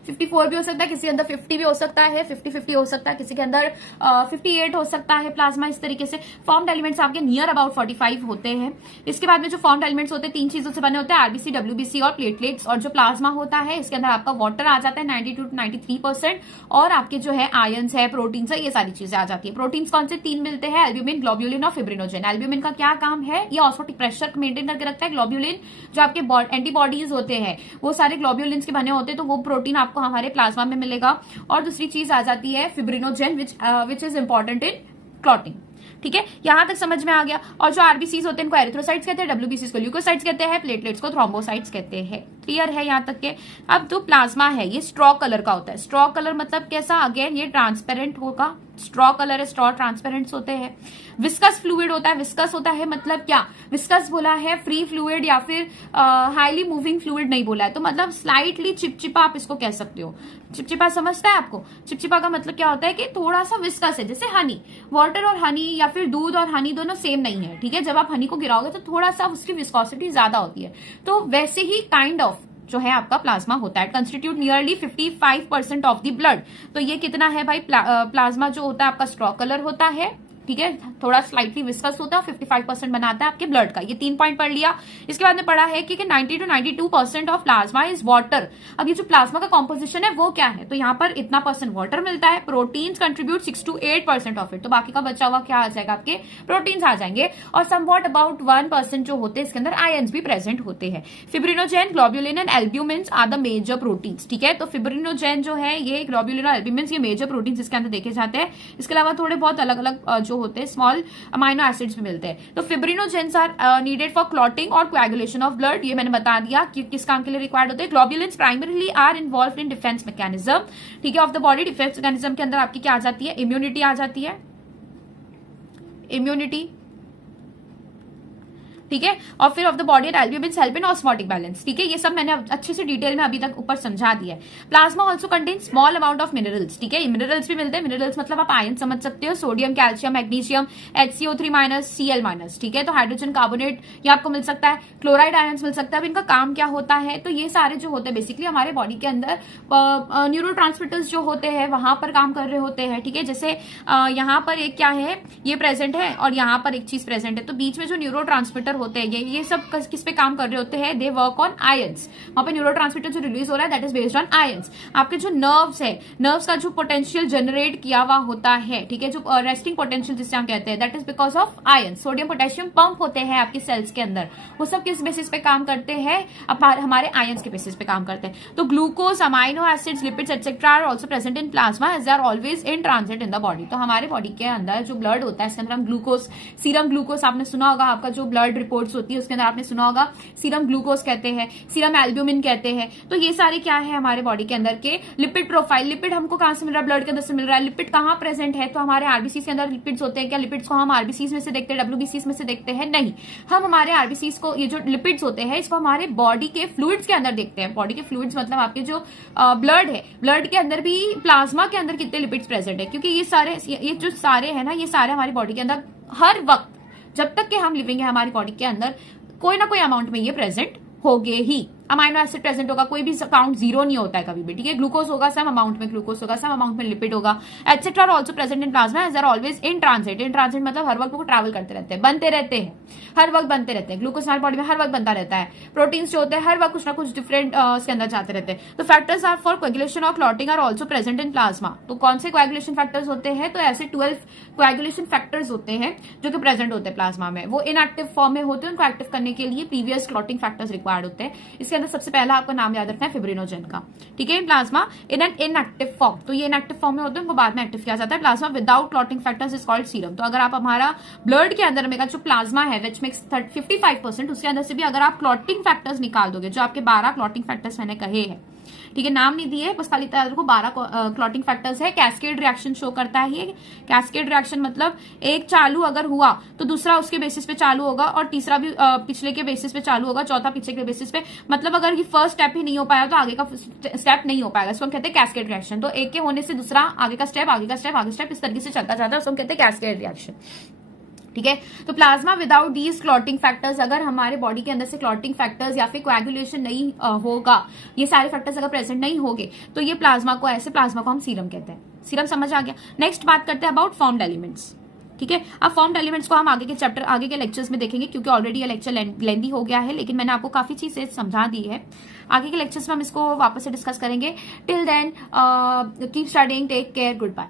54 भी हो सकता है, किसी के अंदर 50 भी हो सकता है, 50-50 हो सकता है, किसी के अंदर 58 हो सकता है प्लाज्मा। इस तरीके से फॉर्म्ड एलिमेंट्स आपके नियर अबाउट 45 होते हैं। इसके बाद में जो फॉर्म्ड एलिमेंट्स होते हैं, तीन चीजों से बने होते हैं, आरबीसी, डब्ल्यूबीसी और प्लेटलेट्स। और जो प्लाज्मा होता है इसके अंदर आपका वाटर आ जाता है 92 to 93%, और आपके जो है आयंस है, प्रोटीन्स है, ये सारी चीजें आ जाती है। प्रोटीन्स कौन से तीन मिलते हैं, एल्ब्यूमिन, ग्लोब्यूलिन और फिब्रिनोजेन। एल्ब्यूमिन का क्या काम है, ये ऑस्मोटिक प्रेशर मेंटेन करके रखता है। ग्लोब्यूलिन जो आपके एंटीबॉडीज होते हैं वो सारे ग्लोब्यूलिन के बने होते हैं, तो वो प्रोटीन आपको हमारे प्लाज्मा में मिलेगा। और दूसरी चीज आ जाती है fibrinogen, which is important in clotting, ठीक है, यहां तक समझ में आ गया। और जो आरबीसीज होते हैं इनको एरिथ्रोसाइट्स कहते हैं, डब्ल्यूबीसीज को ल्यूकोसाइट्स कहते हैं, प्लेटलेट्स को थ्रोम्बोसाइट्स कहते हैं। क्लियर है यहां तक के। अब जो प्लाज्मा है ये स्ट्रॉ कलर का होता है। स्ट्रॉ कलर मतलब कैसा, अगेन ये ट्रांसपेरेंट होगा, स्ट्रॉ कलर है, स्ट्रॉ ट्रांसपेरेंट होते हैं। विस्कस फ्लूइड होता है। विस्कस होता है मतलब क्या, विस्कस बोला है फ्री फ्लूइड या फिर हाईली मूविंग फ्लूइड नहीं बोला है, तो मतलब स्लाइटली चिपचिपा आप इसको कह सकते हो। चिपचिपा समझता है आपको, चिपचिपा का मतलब क्या होता है कि थोड़ा सा विस्कस है, जैसे हनी, वाटर और हनी या फिर दूध और हनी दोनों सेम नहीं है, ठीक है। जब आप हनी को गिराओगे तो थोड़ा सा उसकी विस्कोसिटी ज्यादा होती है, तो वैसे ही काइंड ऑफ जो है आपका प्लाज्मा होता है। Constitute nearly 55% of the blood. तो ये कितना है भाई, प्लाज्मा जो होता है आपका स्ट्रॉ कलर होता है, ठीक है, थोड़ा स्लाइटली विस्कस होता है, 55% बनाता है आपके ब्लड का। ये 3 पॉइंट पढ़ लिया। इसके बाद में पढ़ा है कि 90 to 92% of plasma is water. अब ये जो प्लाज्मा का कॉम्पोजिशन है वो क्या है, तो यहाँ पर इतना परसेंट वाटर मिलता है। Proteins contribute 6 to 8% of it, तो बाकी का बचा हुआ क्या आ जाएगा, आपके प्रोटीन्स आ जाएंगे। और समवॉट अबाउट 1% जो होते हैं इसके अंदर आयंस भी प्रेजेंट होते हैं। Fibrinogen, globulin and albumins are the major proteins, ठीक है। तो फिब्रिनोजेन जो है ये, ग्लोब्यूलिन और एल्ब्यूमिन्स ये मेजर प्रोटीन्स इसके अंदर देखे जाते हैं। इसके अलावा थोड़े बहुत अलग अलग जो होते हैं स्मॉल अमाइनो एसिड्स भी मिलते हैं। तो फिब्रिनोजेंस आर नीडेड फॉर क्लॉटिंग और कोएगुलेशन ऑफ ब्लड, ये मैंने बता दिया कि किस काम के लिए रिक्वायर्ड होते हैं। Globulins primarily are involve in defence mechanism, ठीक है, of the body. Defence mechanism के अंदर आपकी क्या आ जाती है, इम्यूनिटी आ जाती है, इम्यूनिटी, ठीक है। और फिर of the body albumins help in osmotic balance, ठीक है। ये सब मैंने अच्छे से डिटेल में अभी तक ऊपर समझा दिया है। Plasma also contain small amount of minerals, ठीक है, मिनरल्स भी मिलते हैं। मिनरल्स मतलब आप आयन समझ सकते हो, sodium, calcium, magnesium, HCO3-, Cl-, ठीक है। तो हाइड्रोजन कार्बोनेट ये आपको मिल सकता है, क्लोराइड आयंस मिल सकता है। अब इनका काम क्या होता है, तो ये सारे जो होते हैं बेसिकली हमारे बॉडी के अंदर न्यूरोट्रांसमिटर्स जो होते हैं वहां पर काम कर रहे होते हैं, ठीक है। जैसे यहाँ पर एक क्या है, ये प्रेजेंट है और यहाँ पर एक चीज प्रेजेंट है, तो बीच में जो न्यूरोट्रांसमिटर होते हैं ये सब किस पे काम कर रहे होते हैं, दे वर्क ऑन आयंस। वहां पे न्यूरोट्रांसमिटर जो रिलीज हो रहा है that is based on ions. आपके जो नर्व्स है, नर्व्स का जो पोटेंशियल जनरेट किया हुआ होता है, ठीक है, जो रेस्टिंग पोटेंशियल जिसे हम कहते हैं, that is because of ions. Sodium potassium pump होते हैं आपकी सेल्स के अंदर, वो सब किस बेसिस पे काम करते हैं, हमारे आयंस के बेसिस पे काम करते हैं। तो glucose, amino acids, lipids etcetera are also present in plasma as they are always in transit in the body. तो हमारे बॉडी के अंदर जो ब्लड होता है इसके अंदर हम ग्लूकोज, सीरम ग्लूकोज आपने सुना होगा, आपका जो ब्लड रिपोर्ट्स होती है उसके अंदर आपने सुना होगा सीरम ग्लूकोज कहते हैं, सीरम एल्ब्यूमिन कहते हैं। तो ये सारे क्या है हमारे बॉडी के अंदर के लिपिड प्रोफाइल। लिपिड हमको कहां से मिल रहा है, ब्लड के अंदर से मिल रहा है। लिपिड कहां प्रेजेंट है, तो हमारे आरबीसी के अंदर लिपिड्स होते हैं। क्या लिपिड्स को हम आरबीसी में से देखते हैं, डब्ल्यूबीसी में से देखते हैं? नहीं, हम हमारे आरबीसी को, ये जो लिपिड्स होते हैं इसको हमारे बॉडी के फ्लूइड्स के अंदर देखते हैं। बॉडी के फ्लूइड्स मतलब आपके जो ब्लड है, ब्लड के अंदर भी प्लाज्मा के अंदर कितने लिपिड्स प्रेजेंट है, क्योंकि ये जो सारे है ना, ये सारे हमारी बॉडी के अंदर हर वक्त जब तक कि हम लिविंग है हमारी बॉडी के अंदर कोई ना कोई अमाउंट में ये प्रेजेंट होगे ही। अमाइनो एसिड प्रेजेंट होगा, कोई भी काउंट जीरो नहीं होता है कभी भी, ठीक है। ग्लूकोज होगा, सम अमाउंट में ग्लूकोज होगा, सम अमाउंट में लिपिड होगा, etcetera are also present in plasma as are always in transit. In transit मतलब हर वक्त वो ट्रैवल करते रहते हैं, बनते रहते हैं, हर वक्त बनते रहते हैं। ग्लूकोज हमारी बॉडी में हर वक्त बनता रहता है। प्रोटीन्स जो होते हैं हर वक्त कुछ ना कुछ डिफरेंट इसके अंदर जाते रहते हैं। तो फैक्टर्स आर फॉर कोएगुलेशन और clotting are also present in plasma. तो कौन से कोएगुलेशन फैक्टर्स होते हैं, तो ऐसे 12 कोएगुलेशन फैक्टर्स होते हैं जो कि प्रेजेंट होते हैं प्लाज्मा में। वो इनएक्टिव फॉर्म में होते हैं, उनको एक्टिव करने के लिए प्रीवियस क्लॉटिंग फैक्टर्स रिक्वायर्ड होते हैं। इसके अंदर सबसे पहला आपका नाम याद रखना है फिब्रिनोजेन का, ठीक है। Plasma in an inactive form, तो ये इनएक्टिव फॉर्म में होते हैं, उनको बाद में एक्टिव किया जाता है। Plasma without clotting factors is called serum. तो अगर आप हमारा ब्लड के अंदर में का जो प्लाज्मा है विच मेक्स 55%, उसके अंदर से भी अगर आप क्लॉटिंग फैक्टर्स निकाल दोगे, जो आपके 12 क्लॉटिंग फैक्टर्स मैंने कहे हैं, ठीक है, नाम नहीं दिए, बस खाली को 12 क्लॉटिंग फैक्टर्स है। कैस्केड रिएक्शन शो करता है ये। कैस्केड रिएक्शन मतलब एक चालू अगर हुआ तो दूसरा उसके बेसिस पे चालू होगा, और तीसरा भी पिछले के बेसिस पे चालू होगा, चौथा पीछे के बेसिस पे। मतलब अगर ये फर्स्ट स्टेप ही नहीं हो पाया तो आगे का स्टेप नहीं हो पाएगा, इसको हम कहते हैं कैस्केड रिएक्शन। तो एक के होने से दूसरा आगे का स्टेप, आगे का स्टेप, आगे स्टेप, इस तरीके से चलता जाता है, उसको हम कहते हैं कैस्केड रिएक्शन, ठीक है। तो plasma without these clotting factors, अगर हमारे बॉडी के अंदर से क्लॉटिंग फैक्टर्स या फिर कोएगुलेशन नहीं होगा, ये सारे फैक्टर्स अगर प्रेजेंट नहीं होंगे, तो ये प्लाज्मा को, ऐसे प्लाज्मा को हम सीरम कहते हैं। सीरम समझ आ गया। नेक्स्ट बात करते हैं अबाउट फॉर्म्ड एलिमेंट्स, ठीक है। अब फॉर्म्ड एलिमेंट्स को हम आगे के चैप्टर, आगे के लेक्चर्स में देखेंगे, क्योंकि ऑलरेडी ये लेक्चर लेंदी हो गया है, लेकिन मैंने आपको काफी चीजें समझा दी है। आगे के लेक्चर्स में हम इसको वापस से डिस्कस करेंगे। Till then keep studying, take care, good bye.